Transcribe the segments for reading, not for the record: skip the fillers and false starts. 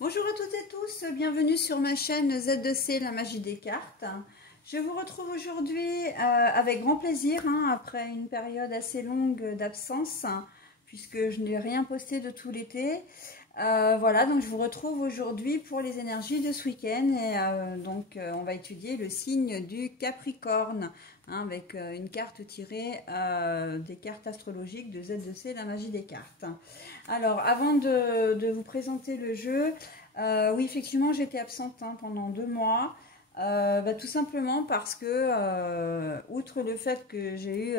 Bonjour à toutes et tous, bienvenue sur ma chaîne Z2C, la magie des cartes. Je vous retrouve aujourd'hui avec grand plaisir, après une période assez longue d'absence, puisque je n'ai rien posté de tout l'été. Voilà, donc je vous retrouve aujourd'hui pour les énergies de ce week-end. Et on va étudier le signe du Capricorne, avec une carte tirée des cartes astrologiques de Z2C, la magie des cartes. Alors, avant de vous présenter le jeu, oui, effectivement, j'étais absente pendant 2 mois. Tout simplement parce que, outre le fait que j'ai eu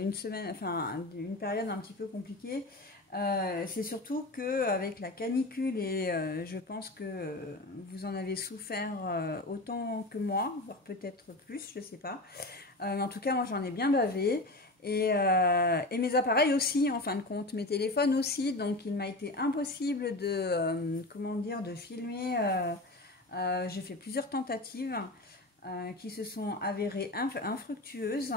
une période un petit peu compliquée, c'est surtout qu'avec la canicule, et je pense que vous en avez souffert autant que moi, voire peut-être plus, je ne sais pas. En tout cas, moi j'en ai bien bavé. Et mes appareils aussi, en fin de compte, mes téléphones aussi. Donc il m'a été impossible de filmer. J'ai fait plusieurs tentatives qui se sont avérées infructueuses.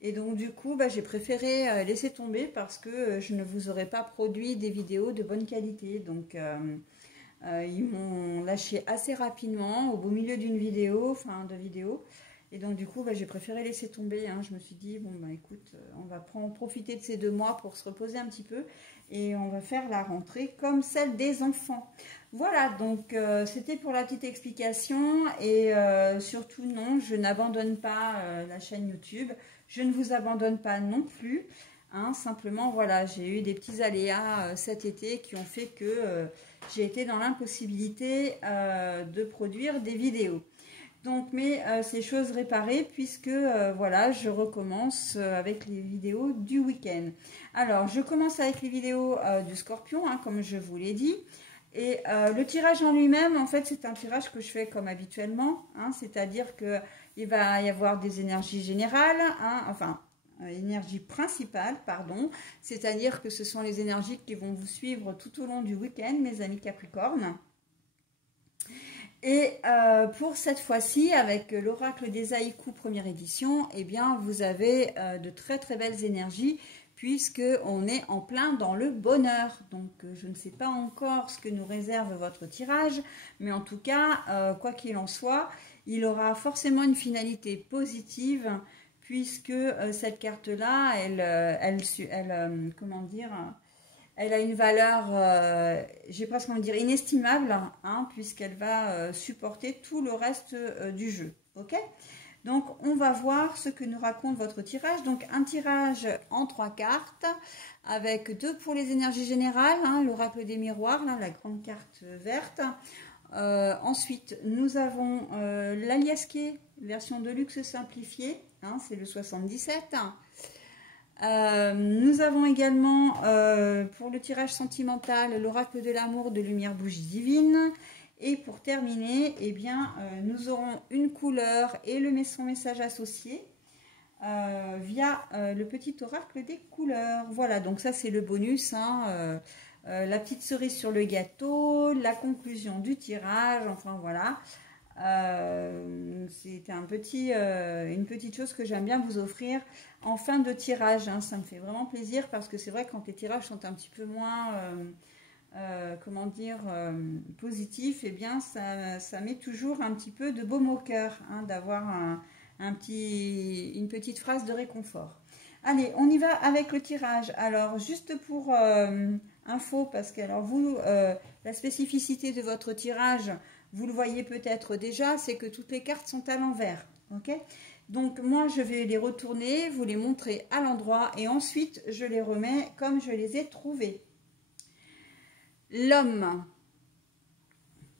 Et donc du coup, j'ai préféré laisser tomber parce que je ne vous aurais pas produit des vidéos de bonne qualité. Donc ils m'ont lâché assez rapidement au beau milieu d'une vidéo, Et donc du coup, j'ai préféré laisser tomber. Je me suis dit, bon écoute, on va profiter de ces 2 mois pour se reposer un petit peu. Et on va faire la rentrée comme celle des enfants. Voilà, donc c'était pour la petite explication. Et surtout, non, je n'abandonne pas la chaîne YouTube. Je ne vous abandonne pas non plus. Simplement, voilà, j'ai eu des petits aléas cet été qui ont fait que j'ai été dans l'impossibilité de produire des vidéos. Donc, mais c'est chose réparée puisque voilà, je recommence avec les vidéos du week-end. Alors, je commence avec les vidéos du Scorpion, comme je vous l'ai dit. Et le tirage en lui-même, en fait, c'est un tirage que je fais comme habituellement. C'est-à-dire qu'il va y avoir des énergies générales, énergie principale, pardon. C'est-à-dire que ce sont les énergies qui vont vous suivre tout au long du week-end, mes amis Capricorne. Et pour cette fois-ci, avec l'oracle des haïkus première édition, eh bien, vous avez de très très belles énergies puisqu'on est en plein dans le bonheur. Donc, je ne sais pas encore ce que nous réserve votre tirage, mais en tout cas, quoi qu'il en soit, il aura forcément une finalité positive puisque cette carte-là, elle a une valeur, j'ai presque envie de dire inestimable, puisqu'elle va supporter tout le reste du jeu. Ok? Donc, on va voir ce que nous raconte votre tirage. Donc, un tirage en 3 cartes, avec 2 pour les énergies générales, l'oracle des miroirs, la grande carte verte. Ensuite, nous avons l'Aliasqué, version de luxe simplifiée, c'est le 77. Nous avons également pour le tirage sentimental l'oracle de l'amour de lumière bougie divine. Et pour terminer, nous aurons une couleur et son message associé via le petit oracle des couleurs. Voilà, donc ça c'est le bonus, la petite cerise sur le gâteau, la conclusion du tirage, enfin voilà. C'est une petite chose que j'aime bien vous offrir en fin de tirage. Ça me fait vraiment plaisir parce que c'est vrai que quand les tirages sont un petit peu moins positifs, ça met toujours un petit peu de baume au cœur d'avoir une petite phrase de réconfort. Allez, on y va avec le tirage. Alors, juste pour info, parce que alors vous, la spécificité de votre tirage, vous le voyez peut-être déjà, c'est que toutes les cartes sont à l'envers. Ok? Donc, moi, je vais les retourner, vous les montrer à l'endroit et ensuite, je les remets comme je les ai trouvées. L'homme.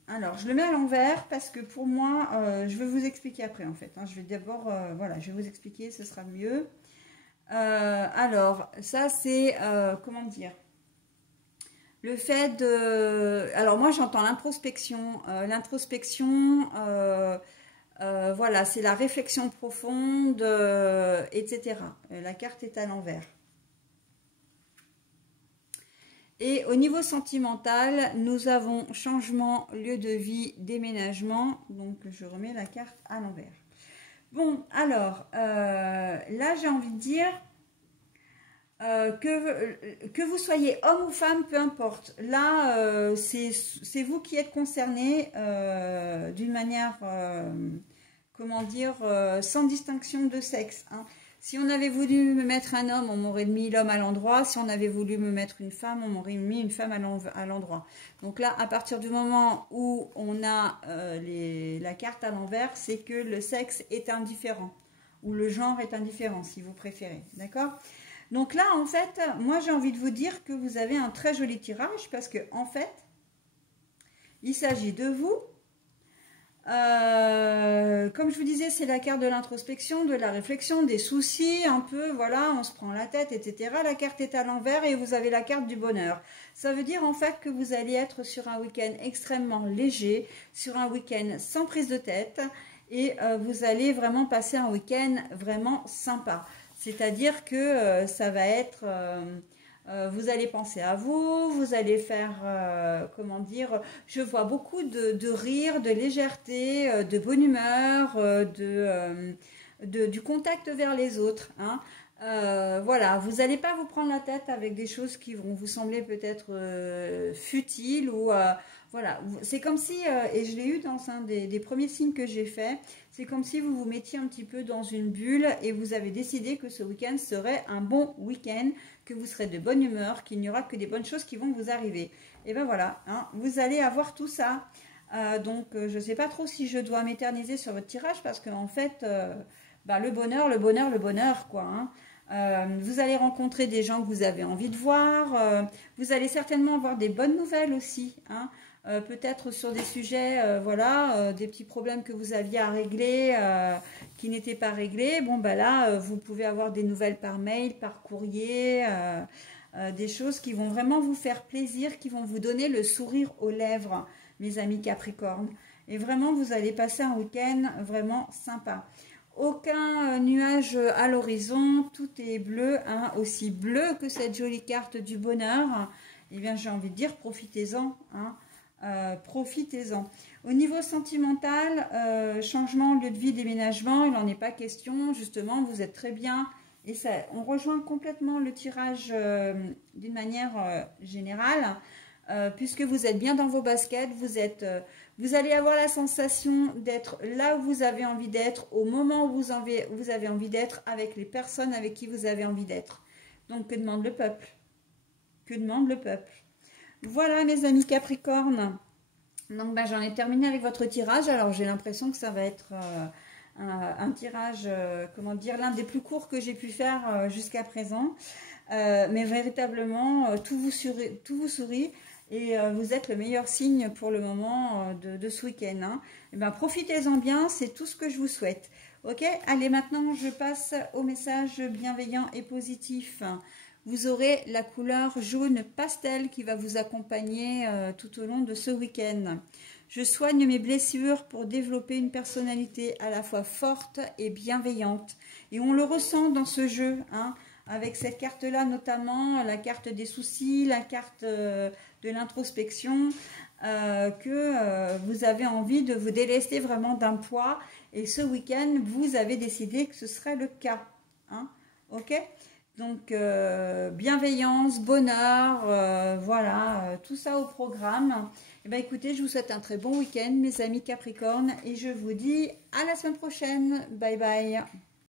Alors, je le mets à l'envers parce que pour moi, je vais vous expliquer après en fait. Je vais d'abord, voilà, je vais vous expliquer, ce sera mieux. Alors, ça c'est, comment dire, le fait de... Alors moi j'entends l'introspection. Voilà, c'est la réflexion profonde, etc. La carte est à l'envers. Et au niveau sentimental, nous avons changement, lieu de vie, déménagement. Donc je remets la carte à l'envers. Bon, alors, là j'ai envie de dire... Que vous soyez homme ou femme, peu importe. Là, c'est vous qui êtes concerné d'une manière, comment dire, sans distinction de sexe. Hein. Si on avait voulu me mettre un homme, on m'aurait mis l'homme à l'endroit. Si on avait voulu me mettre une femme, on m'aurait mis une femme à l'endroit. Donc là, à partir du moment où on a la carte à l'envers, c'est que le sexe est indifférent. Ou le genre est indifférent, si vous préférez. D'accord ? Donc là, en fait, moi, j'ai envie de vous dire que vous avez un très joli tirage parce que, en fait, il s'agit de vous. Comme je vous disais, c'est la carte de l'introspection, de la réflexion, des soucis, un peu, voilà, on se prend la tête, etc. La carte est à l'envers et vous avez la carte du bonheur. Ça veut dire en fait que vous allez être sur un week-end extrêmement léger, sur un week-end sans prise de tête et vous allez vraiment passer un week-end vraiment sympa. C'est-à-dire que ça va être... vous allez penser à vous, vous allez faire, comment dire, je vois beaucoup de rire, de légèreté, de bonne humeur, du contact vers les autres. Hein. Voilà, vous n'allez pas vous prendre la tête avec des choses qui vont vous sembler peut-être futiles ou... voilà, c'est comme si, et je l'ai eu dans un des premiers signes que j'ai fait, c'est comme si vous vous mettiez un petit peu dans une bulle et vous avez décidé que ce week-end serait un bon week-end, que vous serez de bonne humeur, qu'il n'y aura que des bonnes choses qui vont vous arriver. Et ben voilà, hein, vous allez avoir tout ça. Donc, je ne sais pas trop si je dois m'éterniser sur votre tirage parce qu'en fait, bah, le bonheur, quoi. Hein. Vous allez rencontrer des gens que vous avez envie de voir. Vous allez certainement avoir des bonnes nouvelles aussi. Hein. Peut-être sur des sujets, voilà, des petits problèmes que vous aviez à régler, qui n'étaient pas réglés. Bon, bah là, vous pouvez avoir des nouvelles par mail, par courrier, des choses qui vont vraiment vous faire plaisir, qui vont vous donner le sourire aux lèvres, mes amis Capricorne. Et vraiment, vous allez passer un week-end vraiment sympa. Aucun nuage à l'horizon, tout est bleu, hein, aussi bleu que cette jolie carte du bonheur. Eh bien, j'ai envie de dire, profitez-en, hein. Profitez-en. Au niveau sentimental, changement, lieu de vie, déménagement, il n'en est pas question. Justement, vous êtes très bien. Et ça, on rejoint complètement le tirage d'une manière générale, puisque vous êtes bien dans vos baskets. Vous allez avoir la sensation d'être là où vous avez envie d'être, au moment où vous avez envie d'être, avec les personnes avec qui vous avez envie d'être. Donc, que demande le peuple? Que demande le peuple? Voilà mes amis Capricorne, donc ben, j'en ai terminé avec votre tirage. Alors j'ai l'impression que ça va être un tirage, comment dire, l'un des plus courts que j'ai pu faire jusqu'à présent. Mais véritablement, tout vous sourit et vous êtes le meilleur signe pour le moment de ce week-end. Hein. Et ben, profitez-en bien, c'est tout ce que je vous souhaite. Ok, allez maintenant je passe au message bienveillant et positif. Vous aurez la couleur jaune pastel qui va vous accompagner tout au long de ce week-end. Je soigne mes blessures pour développer une personnalité à la fois forte et bienveillante. Et on le ressent dans ce jeu, hein, avec cette carte-là notamment, la carte des soucis, la carte de l'introspection, que vous avez envie de vous délester vraiment d'un poids. Et ce week-end, vous avez décidé que ce serait le cas. Hein, ok ? Donc, bienveillance, bonheur, voilà, tout ça au programme. Et bien, écoutez, je vous souhaite un très bon week-end, mes amis Capricorne, et je vous dis à la semaine prochaine. Bye bye.